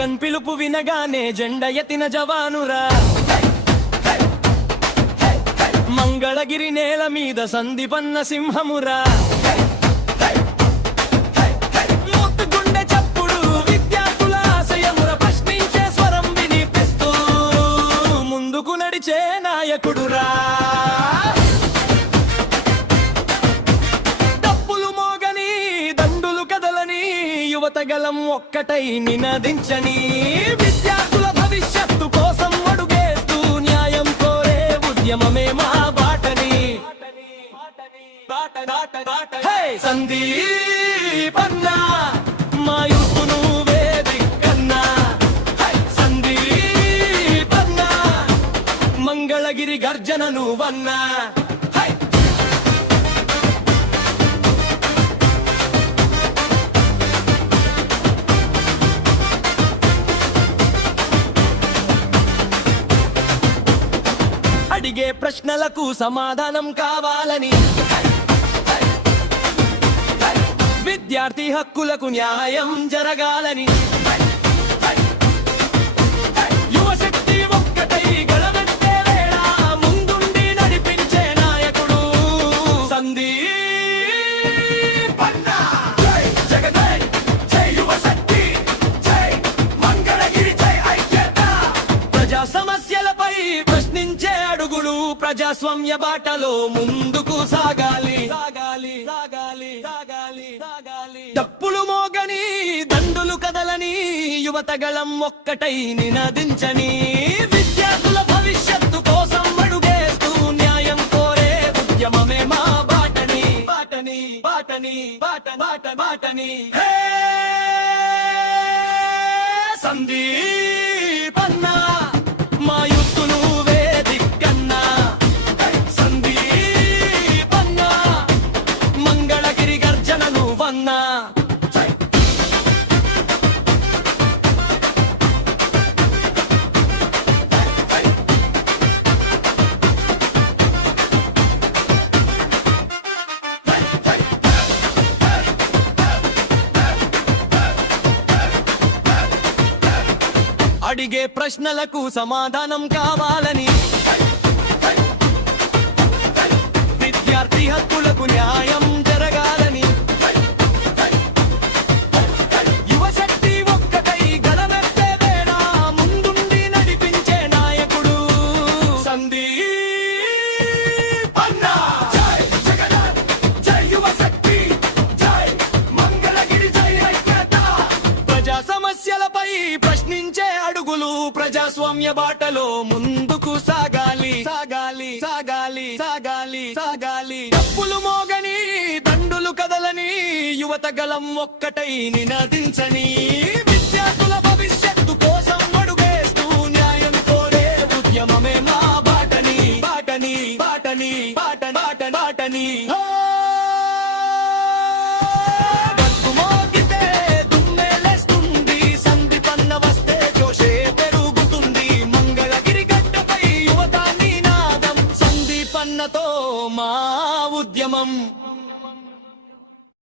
జగన్ పిలుపు వినగానే జెండ ఎత్తిన జవానురా, మంగళగిరి నేల మీద సందీపన్న సింహమురా. మోతుగుండె చప్పుడు విద్యార్థుల ఆశయముర, ప్రశ్నించే స్వరం వినిపిస్తూ ముందుకు నడిచే నాయకుడురా. డప్పులు మోగని దండులు కదలని యువతగలం ఒక్కటై నినదించని, విద్యార్థుల భవిష్యత్తు కోసం అడుగేస్తూ న్యాయం కోరే ఉద్యమమే మా బాటని. హే సందీపన్న, మా యూత్ నువ్వే దిక్కన్నా. సందీపన్న, మంగళగిరి గర్జన నువ్వన్నా. అడిగే ప్రశ్నలకు సమాధానం కావాలని, విద్యార్థి హక్కులకు న్యాయం జరగాలని, యువశక్తి ఒక్కటై గళమెత్తే వేళ ముందుండి నడిపించే నాయకుడు సందీపన్న. జై జగన్, జై యువశక్తి, జై మంగళగిరి, జై ఐక్యత. ప్రజా సమస్యలపై ప్రశ్నించే అడుగులు ప్రజాస్వామ్య బాటలో ముందుకు సాగాలి, సాగాలి, సాగాలి, సాగాలి, సాగాలి. డప్పులు మోగని దండులు కదలని యువతగళం ఒక్కటై నినదించని, విద్యార్థుల భవిష్యత్తు కోసం అడుగేస్తూ న్యాయం కోరే ఉద్యమమే మా బాటని. బాటని బాటని బాట బాట బాటని. హే సందీపన్న, మా యూత్ నువ్వే దిక్కన్నా. సందీపన్న, మంగళగిరి గర్జన నువ్వన్నా. అడిగే ప్రశ్నలకు సమాధానం కావాలని, విద్యార్థి హక్కులకు న్యాయం జరగాలని, యువశక్తి ఒక్కటై గళమెత్తే వేళ ముందుండి నడిపించే నాయకుడు సందీపన్న. జై జగన్, జై యువశక్తి, జై మంగళగిరి, జై ఐక్యత. ప్రజా సమస్యలపై ప్రశ్నించే అడుగులు ప్రజాస్వామ్య బాటలో ముందుకు సాగాలి, సాగాలి, సాగాలి, సాగాలి, సాగాలి. డప్పులు మోగని దండులు కదలని యువతగలం ఒక్కటై నినదించని, విద్యార్థుల భవిష్యత్తు కోసం అడుగేస్తూ న్యాయం కోరే ఉద్యమమే మా బాటని. బాటని బాటని బాట బాట బాటని.